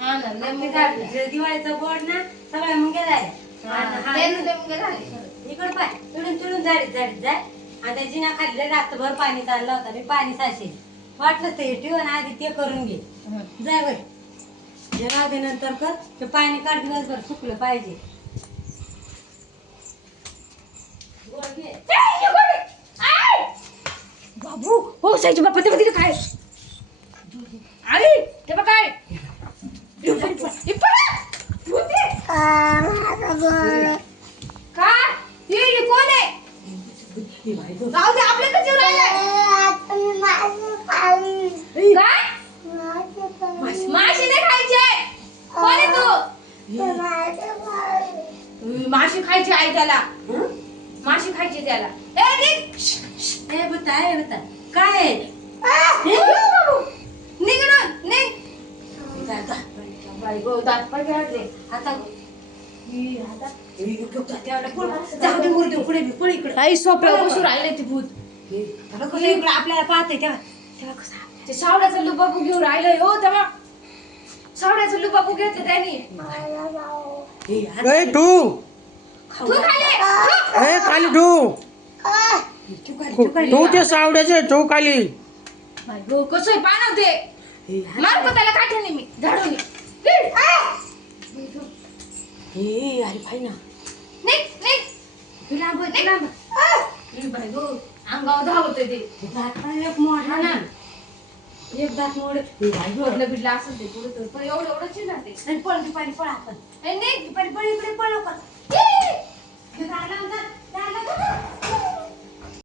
हा ना लय झाल्या. जे दिवाळीचा बोर्ड ना सगळ्या मुंग्या झाल्या. हा, ते खरं. इकडं पाय तुडून तुडून झाडीत झाडीत जाय आणि त्या जिना खाल्लं रात्रभर पाणी चाललं होतं मी पाणी साशे वाटलं ते ठेव आणि आधी ते करून घे. जाय वर जेव्हा दे नंतर कर ते पाणी काढ दिवसभर सुकलं पाहिजे. बाबू हो साईची बाप्पा ते काय आई ते बघ काय हे पहा. भूत आहे. काय? हे हे कोण आहे हे जाऊ दे आपल्याकडे कशी राहिलाय काय? माशी नाही खायची कोण आहे तू माशी खायची आई त्याला माशी खायची त्याला. ए निघ ए बता ए बता काय निघ ना निघ. काय गं? दात पाय काढले आता ही आता हे घेऊ का? त्याला पुढं. जाऊ दे मुर्दे पुढे बी पुढे इकडे. आई सोप्या बसून राहिले ते भूत. हे, आपल्याला पाहते तेव्हा तेव्हा कसं ते सावड्याचं लुबाबू घेऊन राहिलंय हो तेव्हा. सावड्याचं लुबाबू घेतलं त्यांनी. तू. खाले ए खाली तू. तू खाली, तू खाली. तू ते सावड्याचे तू खाली. कसं आहे पाना ते हे, हा. मार का त्याला काठ्याने मी? झाडून हे, अरे पाही ना. अंगावर धावतोय ते. दात पण एक मोडा ना. एक दात मोड हे बाई गं. पडलं बिडलं असेल ते पुढे तर. पण एवढं एवढं ते. आणि पळ दीपाली पळ आपण ए, निघ. दीपाली पळ इकडे पळ लवकर. ए!